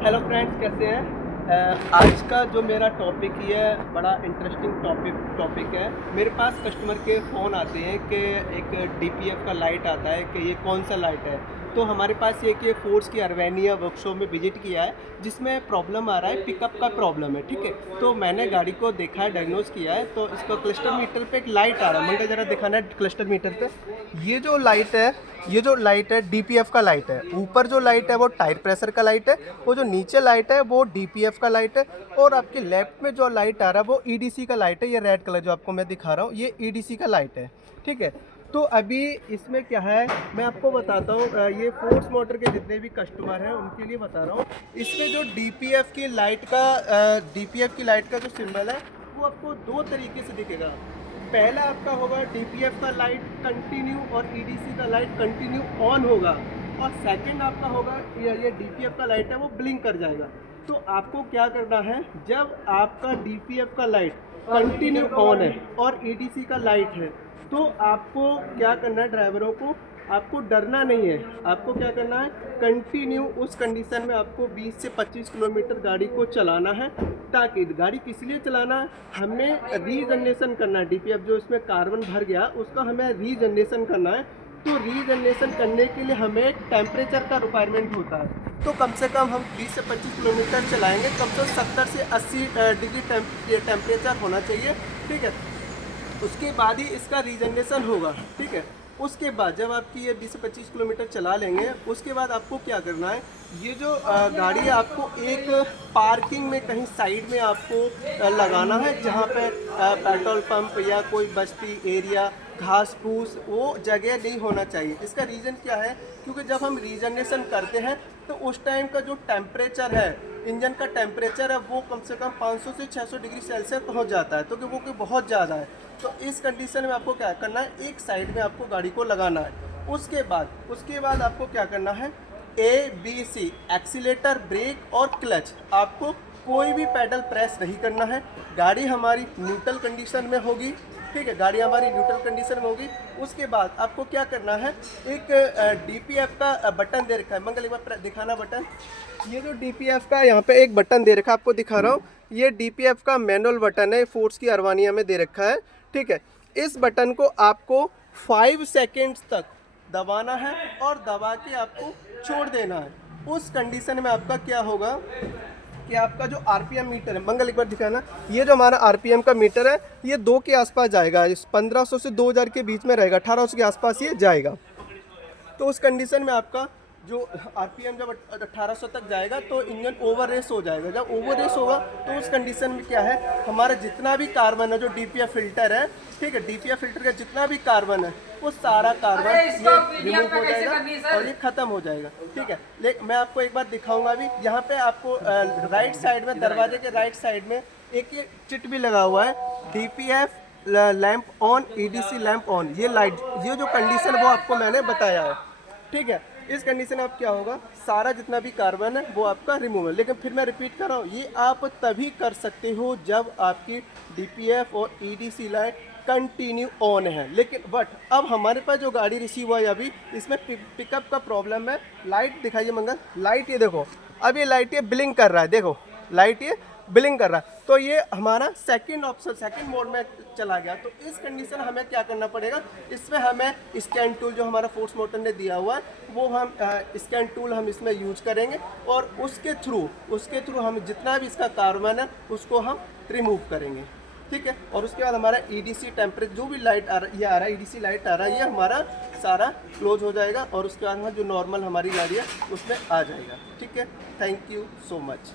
Hello friends, कैसे हैं? आज का जो मेरा टॉपिक ये है, बड़ा इंटरेस्टिंग टॉपिक है। मेरे पास कस्टमर के फ़ोन आते हैं कि एक डीपीएफ का लाइट आता है कि ये कौन सा लाइट है। तो हमारे पास ये कि फोर्स की अर्वेनिया वर्कशॉप में विजिट किया है, जिसमें प्रॉब्लम आ रहा है, पिकअप का प्रॉब्लम है। ठीक है, तो मैंने गाड़ी को देखा है, डायग्नोज किया है। तो इसका क्लस्टर मीटर पे एक लाइट आ रहा है, मुझे ज़रा दिखाना है क्लस्टर मीटर पे। ये जो लाइट है डीपीएफ का लाइट है। ऊपर जो लाइट है वो टायर प्रेशर का लाइट है, वो जो नीचे लाइट है वो डीपीएफ का लाइट है। और आपके लेफ्ट में जो लाइट आ रहा है वो ईडीसी का लाइट है। ये रेड कलर जो आपको मैं दिखा रहा हूँ, ये ईडीसी का लाइट है। ठीक है, तो अभी इसमें क्या है मैं आपको बताता हूँ। ये फोर्स मोटर के जितने भी कस्टमर हैं उनके लिए बता रहा हूँ। इसमें जो डीपीएफ की लाइट का जो सिंबल है वो आपको दो तरीके से दिखेगा। पहला आपका होगा डीपीएफ का लाइट कंटिन्यू और ईडीसी का लाइट कंटिन्यू ऑन होगा। और सेकंड आपका होगा ये डीपीएफ का लाइट है वो ब्लिंक कर जाएगा। तो आपको क्या करना है, जब आपका डीपीएफ का लाइट कंटिन्यू ऑन है और ईडीसी का लाइट है, तो आपको क्या करना है, ड्राइवरों को आपको डरना नहीं है। आपको क्या करना है, कंटिन्यू उस कंडीशन में आपको 20 से 25 किलोमीटर गाड़ी को चलाना है। ताकि गाड़ी किस लिए चलाना है, हमें रीजनरेशन करना है। डीपीएफ जो इसमें कार्बन भर गया उसका हमें रीजनरेशन करना है। तो रीजनरेशन करने के लिए हमें एक टेम्परेचर का रिक्वायरमेंट होता है। तो कम से कम हम 20 से 25 किलोमीटर चलाएंगे, कम से कम 70 से 80 डिग्री टेम्परेचर होना चाहिए। ठीक है, उसके बाद ही इसका रीजनरेशन होगा। ठीक है, उसके बाद जब आपकी ये 20 से 25 किलोमीटर चला लेंगे, उसके बाद आपको क्या करना है, ये जो गाड़ी है आपको एक पार्किंग में कहीं साइड में आपको लगाना है, जहाँ पे पेट्रोल पंप या कोई बस्ती एरिया घास फूस वो जगह नहीं होना चाहिए। इसका रीज़न क्या है, क्योंकि जब हम रीजनरेशन करते हैं तो उस टाइम का जो टेम्परेचर है, इंजन का टेम्परेचर है, वो कम से कम 500 से 600 डिग्री सेल्सियस पहुंच जाता है। तो कि वो कि बहुत ज़्यादा है। तो इस कंडीशन में आपको क्या करना है, एक साइड में आपको गाड़ी को लगाना है। उसके बाद आपको क्या करना है, ABC एक्सीलेटर, ब्रेक और क्लच, आपको कोई भी पेडल प्रेस नहीं करना है। गाड़ी हमारी न्यूट्रल कंडीशन में होगी। ठीक है, गाड़ी हमारी न्यूट्रल कंडीशन में होगी। उसके बाद आपको क्या करना है, एक डीपीएफ का बटन दे रखा है। मंगल एक बार दिखाना बटन। ये जो डीपीएफ का यहाँ पे एक बटन दे रखा है, आपको दिखा रहा हूँ। ये डीपीएफ का मैनुअल बटन है, फोर्स की अर्वानिया में दे रखा है। ठीक है, इस बटन को आपको 5 सेकेंड्स तक दबाना है और दबा के आपको छोड़ देना है। उस कंडीशन में आपका क्या होगा कि आपका जो आरपीएम मीटर है, मंगल एक बार दिखाना। ये जो हमारा आरपीएम का मीटर है ये 2 के आसपास जाएगा। इस 1500 से 2000 के बीच में रहेगा, 1800 के आसपास ये जाएगा। तो उस कंडीशन में आपका जो आरपीएम जब 1800 तक जाएगा तो इंजन ओवर रेस हो जाएगा। जब ओवर रेस होगा तो उस कंडीशन में क्या है, हमारा जितना भी कार्बन है, जो डीपीएफ फिल्टर है, ठीक है, डीपीएफ फिल्टर का जितना भी कार्बन है वो सारा कार्बन ये रिमूव हो जाएगा और ये खत्म हो जाएगा। ठीक है, लेकिन मैं आपको एक बार दिखाऊंगा भी। यहाँ पे आपको राइट साइड में, दरवाजे के राइट साइड में एक ये चिट भी लगा हुआ है, DPF lamp on, EDC lamp on. ये लाइट, ये जो कंडीशन वो आपको मैंने बताया है। ठीक है, इस कंडीशन में आप क्या होगा, सारा जितना भी कार्बन है वो आपका रिमूव है। लेकिन फिर मैं रिपीट कर रहा हूँ, ये आप तभी कर सकते हो जब आपकी डीपीएफ और ईडीसी लाइट कंटिन्यू ऑन है। लेकिन बट अब हमारे पास जो गाड़ी रिसीव हुआ है अभी, इसमें पिकअप का प्रॉब्लम है। लाइट दिखाइए मंगल, लाइट ये देखो, अब ये लाइट ये ब्लिंक कर रहा है, देखो लाइट ये ब्लिंक कर रहा है। तो ये हमारा सेकंड ऑप्शन, सेकंड मोड में चला गया। तो इस कंडीशन हमें क्या करना पड़ेगा, इसमें हमें स्कैन टूल जो हमारा फोर्स मोटर ने दिया हुआ है वो हम स्कैन टूल हम इसमें यूज करेंगे और उसके थ्रू हम जितना भी इसका कार्बन है उसको हम रिमूव करेंगे। ठीक है, और उसके बाद हमारा ईडीसी टेम्परेचर जो भी लाइट आ रहा है, ईडीसी लाइट आ रहा है, ये हमारा सारा क्लोज हो जाएगा और उसके बाद जो नॉर्मल हमारी गाड़ी है उसमें आ जाएगा। ठीक है, थैंक यू सो मच।